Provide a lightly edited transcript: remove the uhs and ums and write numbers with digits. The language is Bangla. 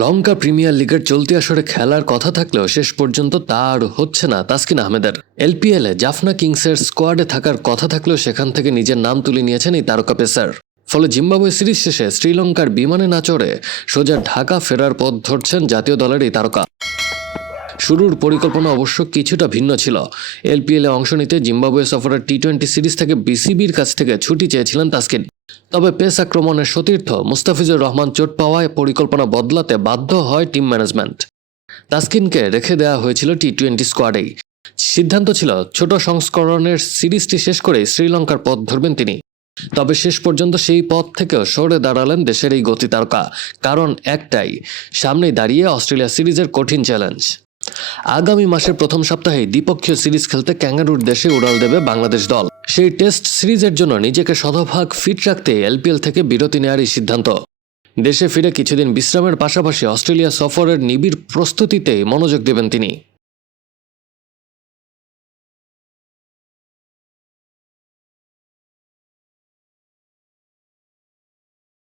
লঙ্কা প্রিমিয়ার লিগের চলতি আসরে খেলার কথা থাকলেও শেষ পর্যন্ত তা আর হচ্ছে না তাসকিন আহমেদের। এলপিএলে জাফনা কিংসের স্কোয়াডে থাকার কথা থাকলেও সেখান থেকে নিজের নাম তুলে নিয়েছেন এই তারকা পেসার। ফলে জিম্বাবুয়ে সিরিজ শেষে শ্রীলঙ্কার বিমানে না চড়ে সোজা ঢাকা ফেরার পথ ধরছেন জাতীয় দলের এই তারকা। শুরুর পরিকল্পনা অবশ্য কিছুটা ভিন্ন ছিল। এলপিএলে অংশ নিতে জিম্বাবুয়ে সফরের টি-20 সিরিজ থেকে বিসিবির কাছ থেকে ছুটি চেয়েছিলেন তাসকিন। তবে পেস আক্রমণের সতীর্থ মুস্তাফিজুর রহমান চোট পাওয়ায় পরিকল্পনা বদলাতে বাধ্য হয় টিম ম্যানেজমেন্ট। তাসকিনকে রেখে দেওয়া হয়েছিল টি-20 স্কোয়াডেই। সিদ্ধান্ত ছিল ছোট সংস্করণের সিরিজটি শেষ করেই শ্রীলঙ্কার পথ ধরবেন তিনি। তবে শেষ পর্যন্ত সেই পথ থেকেও সরে দাঁড়ালেন দেশের এই গতি তারকা। কারণ একটাই, সামনেই দাঁড়িয়ে অস্ট্রেলিয়া সিরিজের কঠিন চ্যালেঞ্জ। আগামী মাসের প্রথম সপ্তাহে দ্বিপক্ষীয় সিরিজ খেলতে ক্যাঙ্গারুর দেশে উড়াল দেবে বাংলাদেশ দল। সেই টেস্ট সিরিজের জন্য নিজেকে শতভাগ ফিট রাখতে এলপিএল থেকে বিরতি নেওয়ারই সিদ্ধান্ত। দেশে ফিরে কিছুদিন বিশ্রামের পাশাপাশি অস্ট্রেলিয়া সফরের নিবিড় প্রস্তুতিতে মনোযোগ দেবেন তিনি।